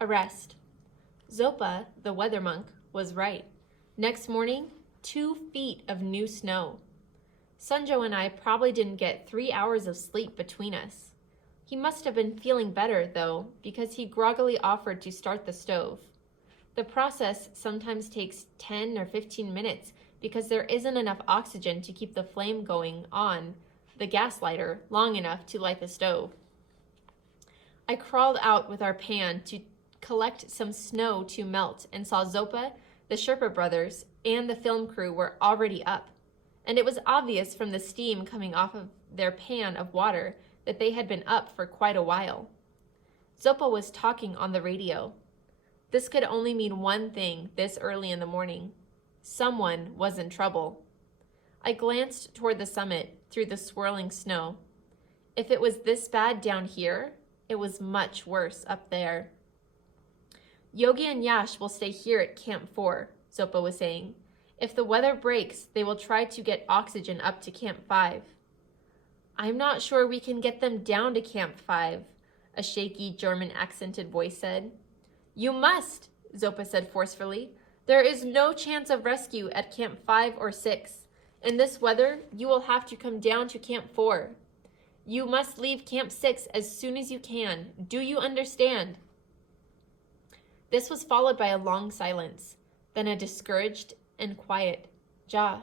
Arrest. Zopa, the weather monk, was right. Next morning, 2 feet of new snow. Sunjo and I probably didn't get 3 hours of sleep between us. He must have been feeling better, though, because he groggily offered to start the stove. The process sometimes takes 10 or 15 minutes because there isn't enough oxygen to keep the flame going on the gas lighter long enough to light the stove. I crawled out with our pan to collect some snow to melt and saw Zopa, the Sherpa brothers, and the film crew were already up. And it was obvious from the steam coming off of their pan of water that they had been up for quite a while. Zopa was talking on the radio. This could only mean one thing this early in the morning. Someone was in trouble. I glanced toward the summit through the swirling snow. If it was this bad down here, it was much worse up there. Yogi and Yash will stay here at Camp 4, Zopa was saying. If the weather breaks, they will try to get oxygen up to Camp 5. I'm not sure we can get them down to Camp 5, a shaky German-accented voice said. You must, Zopa said forcefully. There is no chance of rescue at Camp 5 or 6. In this weather, you will have to come down to Camp 4. You must leave Camp 6 as soon as you can. Do you understand? This was followed by a long silence, then a discouraged and quiet, Ja,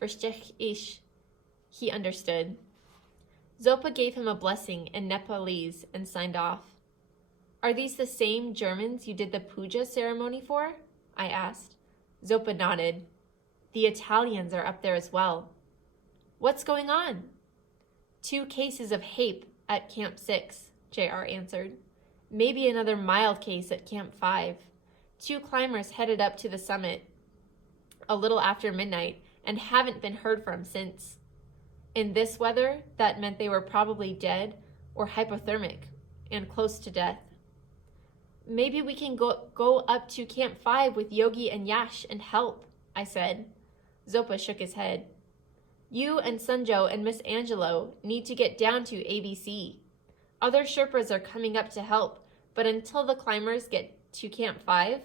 versteh ich. He understood. Zopa gave him a blessing in Nepalese and signed off. Are these the same Germans you did the puja ceremony for? I asked. Zopa nodded. The Italians are up there as well. What's going on? 2 cases of HAPE at Camp 6, JR answered. Maybe another mild case at Camp 5. 2 climbers headed up to the summit a little after midnight and haven't been heard from since. In this weather, that meant they were probably dead or hypothermic and close to death. Maybe we can go up to Camp 5 with Yogi and Yash and help, I said. Zopa shook his head. You and Sunjo and Miss Angelo need to get down to ABC. Other Sherpas are coming up to help, but until the climbers get to Camp 5,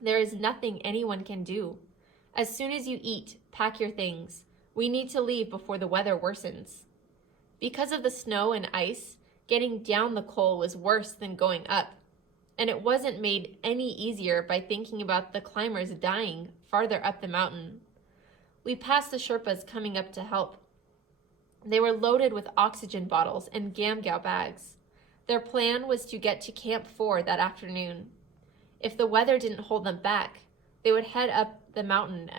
there is nothing anyone can do. As soon as you eat, pack your things. We need to leave before the weather worsens. Because of the snow and ice, getting down the col was worse than going up, and it wasn't made any easier by thinking about the climbers dying farther up the mountain. We passed the Sherpas coming up to help. They were loaded with oxygen bottles and Gamgao bags. Their plan was to get to Camp 4 that afternoon. If the weather didn't hold them back, they would head up the mountain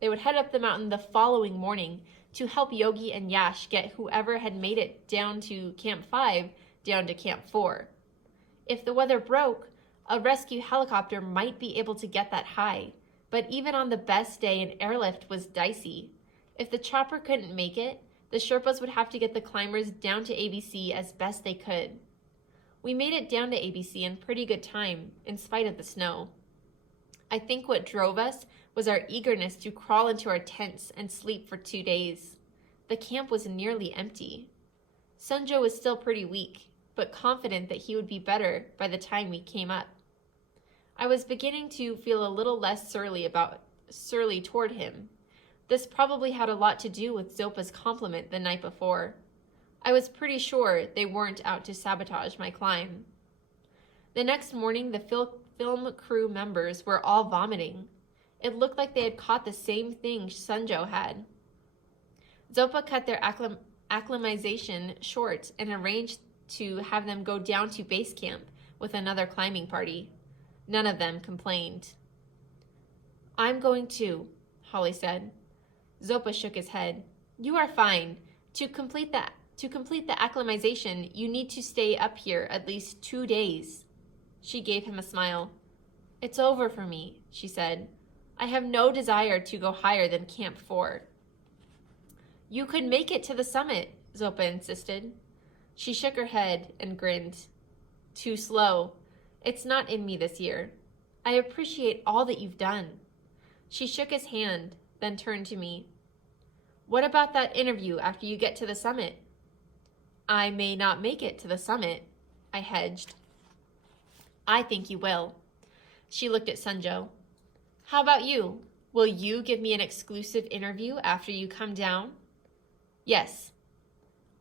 the following morning to help Yogi and Yash get whoever had made it down to Camp 5 down to Camp 4. If the weather broke, a rescue helicopter might be able to get that high, but even on the best day, an airlift was dicey. If the chopper couldn't make it, the Sherpas would have to get the climbers down to ABC as best they could. We made it down to ABC in pretty good time, in spite of the snow. I think what drove us was our eagerness to crawl into our tents and sleep for 2 days. The camp was nearly empty. Sunjo was still pretty weak, but confident that he would be better by the time we came up. I was beginning to feel a little less surly toward him. This probably had a lot to do with Zopa's compliment the night before. I was pretty sure they weren't out to sabotage my climb. The next morning, the film crew members were all vomiting. It looked like they had caught the same thing Sunjo had. Zopa cut their acclimatization short and arranged to have them go down to base camp with another climbing party. None of them complained. I'm going too, Holly said. Zopa shook his head. You are fine. To complete the acclimatization, you need to stay up here at least 2 days. She gave him a smile. It's over for me, she said. I have no desire to go higher than Camp 4. You could make it to the summit, Zopa insisted. She shook her head and grinned. Too slow. It's not in me this year. I appreciate all that you've done. She shook his hand, then turned to me. What about that interview after you get to the summit? I may not make it to the summit, I hedged. I think you will. She looked at Sunjo. How about you? Will you give me an exclusive interview after you come down? Yes.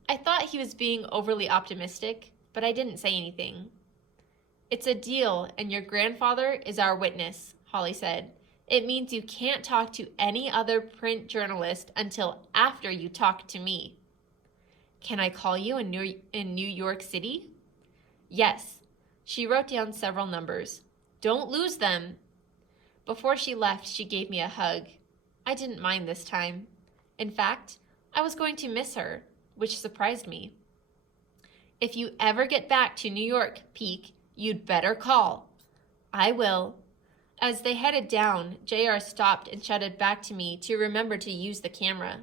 I thought he was being overly optimistic, but I didn't say anything. It's a deal, and your grandfather is our witness, Holly said. It means you can't talk to any other print journalist until after you talk to me. Can I call you in New York City? Yes. She wrote down several numbers. Don't lose them. Before she left, she gave me a hug. I didn't mind this time. In fact, I was going to miss her, which surprised me. If you ever get back to New York, Peak, you'd better call. I will. As they headed down, JR stopped and shouted back to me to remember to use the camera.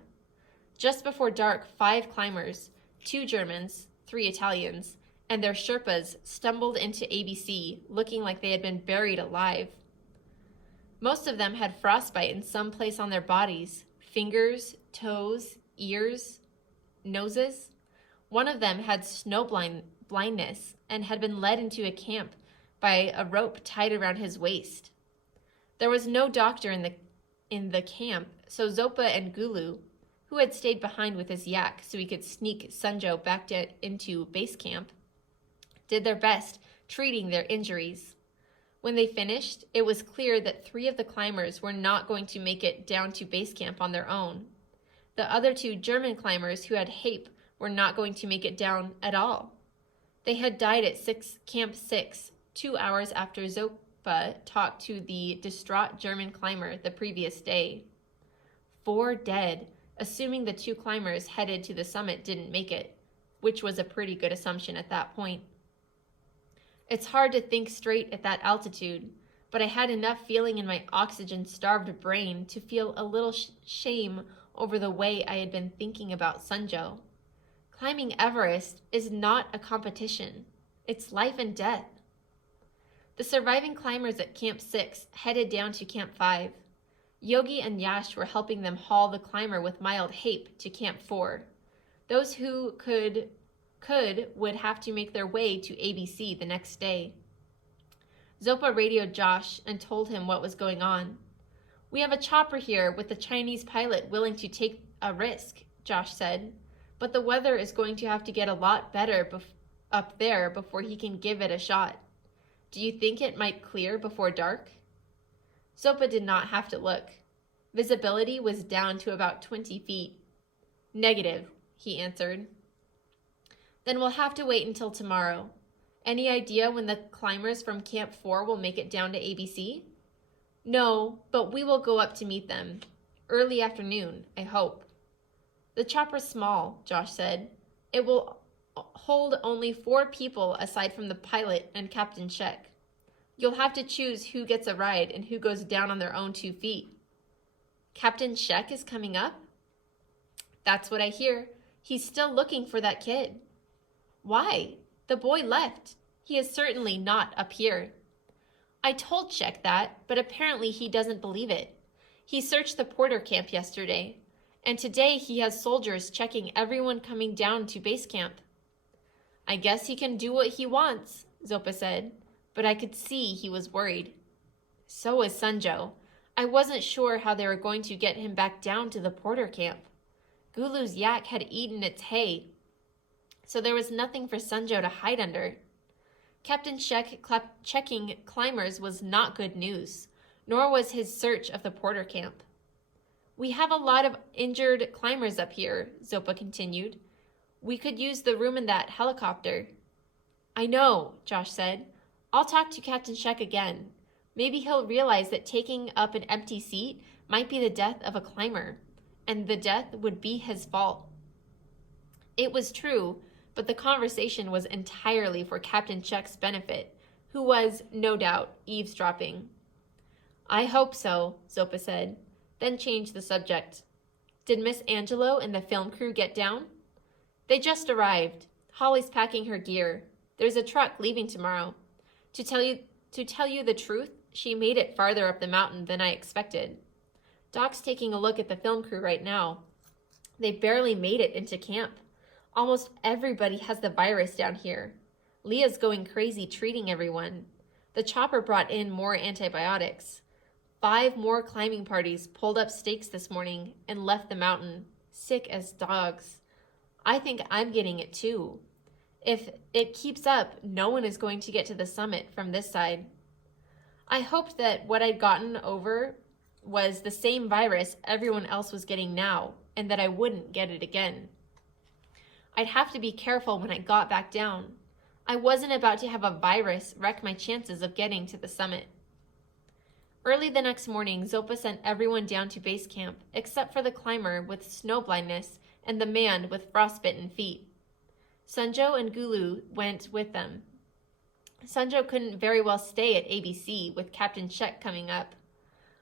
Just before dark, 5 climbers, 2 Germans, 3 Italians, and their Sherpas stumbled into ABC, looking like they had been buried alive. Most of them had frostbite in some place on their bodies, fingers, toes, ears, noses. One of them had snow blindness and had been led into a camp by a rope tied around his waist. There was no doctor in the camp, so Zopa and Gulu, who had stayed behind with his yak so he could sneak Sunjo back into base camp, did their best treating their injuries. When they finished, it was clear that 3 of the climbers were not going to make it down to base camp on their own. The other 2 German climbers who had HAPE were not going to make it down at all. They had died at Camp 6, 2 hours after Zopa talked to the distraught German climber the previous day. 4 dead, assuming the 2 climbers headed to the summit didn't make it, which was a pretty good assumption at that point. It's hard to think straight at that altitude, but I had enough feeling in my oxygen-starved brain to feel a little shame over the way I had been thinking about Sunjo. Climbing Everest is not a competition. It's life and death. The surviving climbers at Camp 6 headed down to Camp 5. Yogi and Yash were helping them haul the climber with mild HAPE to Camp 4. Those who could would have to make their way to ABC the next day. Zopa radioed Josh and told him what was going on. We have a chopper here with a Chinese pilot willing to take a risk, Josh said, but the weather is going to have to get a lot better up there before he can give it a shot. Do you think it might clear before dark? Zopa did not have to look. Visibility was down to about 20 feet. Negative, he answered. Then we'll have to wait until tomorrow. Any idea when the climbers from Camp 4 will make it down to ABC? No, but we will go up to meet them. Early afternoon, I hope. The chopper's small, Josh said. It will hold only 4 people aside from the pilot and Captain Sheck. You'll have to choose who gets a ride and who goes down on their own 2 feet. Captain Sheck is coming up? That's what I hear. He's still looking for that kid. Why? The boy left. He is certainly not up here. I told Sheck that, but apparently he doesn't believe it. He searched the Porter camp yesterday, and today he has soldiers checking everyone coming down to base camp. I guess he can do what he wants, Zopa said, but I could see he was worried. So was Sunjo. I wasn't sure how they were going to get him back down to the Porter camp. Gulu's yak had eaten its hay, so there was nothing for Sunjo to hide under. Captain Sheck checking climbers was not good news, nor was his search of the Porter camp. We have a lot of injured climbers up here, Zopa continued. We could use the room in that helicopter. I know, Josh said. I'll talk to Captain Sheck again. Maybe he'll realize that taking up an empty seat might be the death of a climber, and the death would be his fault. It was true, but the conversation was entirely for Captain Sheck's benefit, who was, no doubt, eavesdropping. I hope so, Zopa said, then changed the subject. Did Miss Angelo and the film crew get down? They just arrived. Holly's packing her gear. There's a truck leaving tomorrow. To tell you the truth, she made it farther up the mountain than I expected. Doc's taking a look at the film crew right now. They barely made it into camp. Almost everybody has the virus down here. Leah's going crazy treating everyone. The chopper brought in more antibiotics. 5 more climbing parties pulled up stakes this morning and left the mountain, sick as dogs. I think I'm getting it too. If it keeps up, no one is going to get to the summit from this side. I hoped that what I'd gotten over was the same virus everyone else was getting now, and that I wouldn't get it again. I'd have to be careful when I got back down. I wasn't about to have a virus wreck my chances of getting to the summit. Early the next morning, Zopa sent everyone down to base camp, except for the climber with snow blindness and the man with frostbitten feet. Sunjo and Gulu went with them. Sunjo couldn't very well stay at ABC with Captain Shek coming up.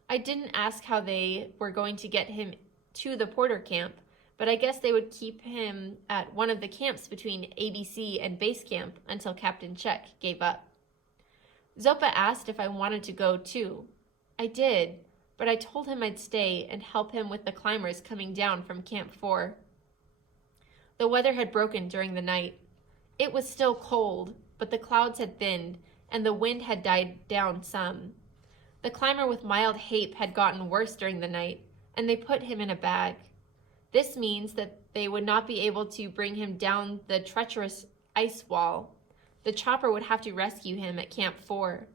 I didn't ask how they were going to get him to the Porter camp, but I guess they would keep him at one of the camps between ABC and base camp until Captain Shek gave up. Zopa asked if I wanted to go too. I did, but I told him I'd stay and help him with the climbers coming down from Camp 4. The weather had broken during the night. It was still cold, but the clouds had thinned and the wind had died down some. The climber with mild hape had gotten worse during the night, and they put him in a bag. This means that they would not be able to bring him down the treacherous ice wall. The chopper would have to rescue him at Camp 4.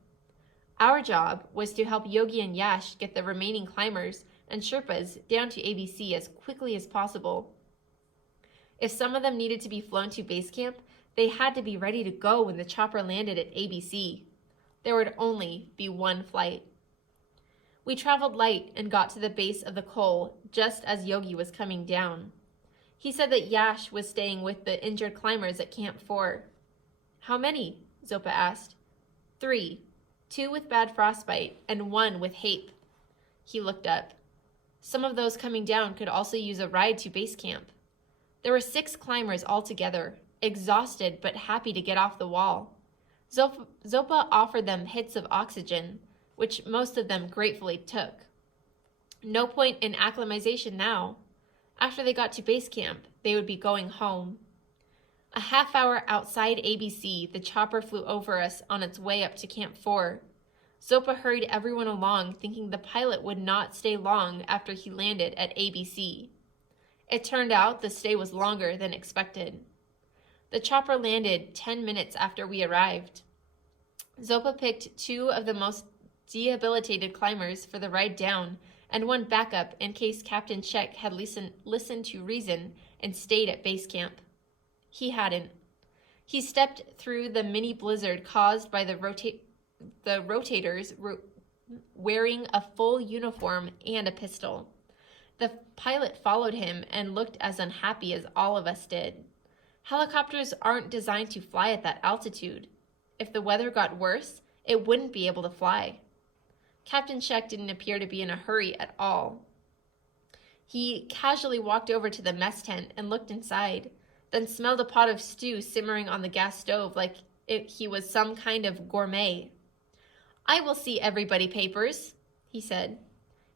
Our job was to help Yogi and Yash get the remaining climbers and Sherpas down to ABC as quickly as possible. If some of them needed to be flown to base camp, they had to be ready to go when the chopper landed at ABC. There would only be one flight. We traveled light and got to the base of the col just as Yogi was coming down. He said that Yash was staying with the injured climbers at Camp 4. How many? Zopa asked. 3. 2 with bad frostbite and 1 with hape. He looked up. Some of those coming down could also use a ride to base camp. There were 6 climbers altogether, exhausted but happy to get off the wall. Zopa offered them hits of oxygen, which most of them gratefully took. No point in acclimatization now. After they got to base camp, they would be going home. A half hour outside ABC, the chopper flew over us on its way up to Camp 4. Zopa hurried everyone along, thinking the pilot would not stay long after he landed at ABC. It turned out the stay was longer than expected. The chopper landed 10 minutes after we arrived. Zopa picked 2 of the most debilitated climbers for the ride down and 1 backup in case Captain Shek had listened to reason and stayed at base camp. He hadn't. He stepped through the mini blizzard caused by the rotators wearing a full uniform and a pistol. The pilot followed him and looked as unhappy as all of us did. Helicopters aren't designed to fly at that altitude. If the weather got worse, it wouldn't be able to fly. Captain Shek didn't appear to be in a hurry at all. He casually walked over to the mess tent and looked inside, then smelled a pot of stew simmering on the gas stove like he was some kind of gourmet. "I will see everybody papers," he said.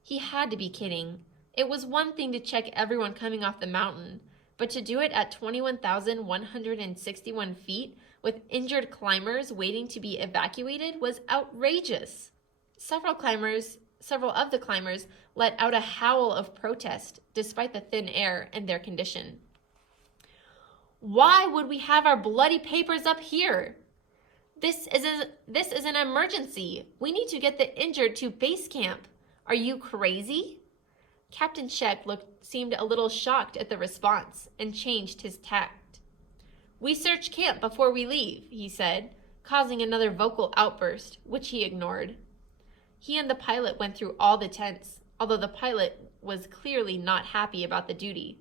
He had to be kidding. It was one thing to check everyone coming off the mountain, but to do it at 21,161 feet with injured climbers waiting to be evacuated was outrageous. Several of the climbers let out a howl of protest despite the thin air and their condition. "Why would we have our bloody papers up here? This is an emergency. We need to get the injured to base camp. Are you crazy?" Captain Shek seemed a little shocked at the response and changed his tact. "We search camp before we leave," he said, causing another vocal outburst, which he ignored. He and the pilot went through all the tents, although the pilot was clearly not happy about the duty.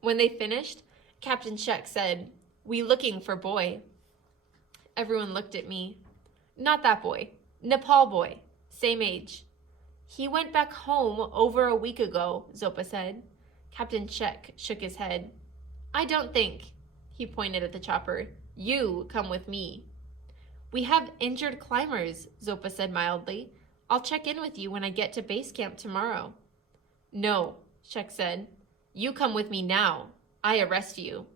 When they finished, Captain Shek said, "We looking for boy." Everyone looked at me. "Not that boy. Nepal boy. Same age." "He went back home over a week ago," Zopa said. Captain Shek shook his head. "I don't think." He pointed at the chopper. "You come with me." "We have injured climbers," Zopa said mildly. "I'll check in with you when I get to base camp tomorrow." "No," Shek said. "You come with me now. I arrest you."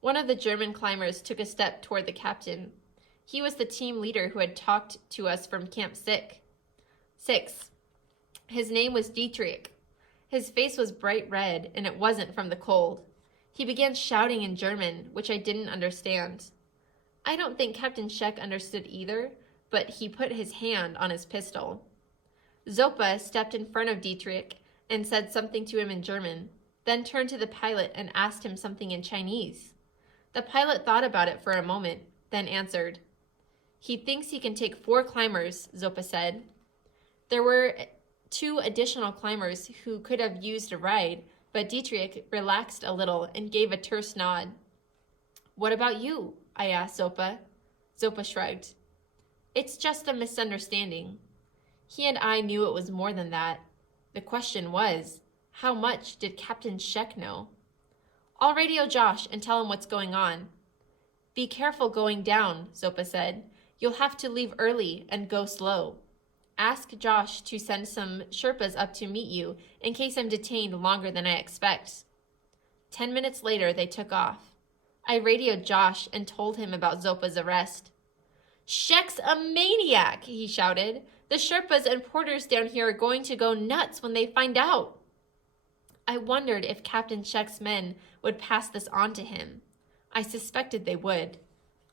One of the German climbers took a step toward the captain. He was the team leader who had talked to us from Camp 6. His name was Dietrich. His face was bright red, and it wasn't from the cold. He began shouting in German, which I didn't understand. I don't think Captain Scheck understood either, but he put his hand on his pistol. Zopa stepped in front of Dietrich and said something to him in German, then turned to the pilot and asked him something in Chinese. The pilot thought about it for a moment, then answered. He thinks he can take 4 climbers, Zopa said. There were 2 additional climbers who could have used a ride, but Dietrich relaxed a little and gave a terse nod. What about you? I asked Zopa. Zopa shrugged. It's just a misunderstanding. He and I knew it was more than that. The question was, how much did Captain Scheck know? I'll radio Josh and tell him what's going on. Be careful going down, Zopa said. You'll have to leave early and go slow. Ask Josh to send some Sherpas up to meet you in case I'm detained longer than I expect. 10 minutes later, they took off. I radioed Josh and told him about Zopa's arrest. Scheck's a maniac, he shouted. The Sherpas and porters down here are going to go nuts when they find out. I wondered if Captain Scheck's men would pass this on to him. I suspected they would.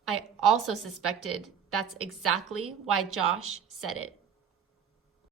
I also suspected that's exactly why Josh said it.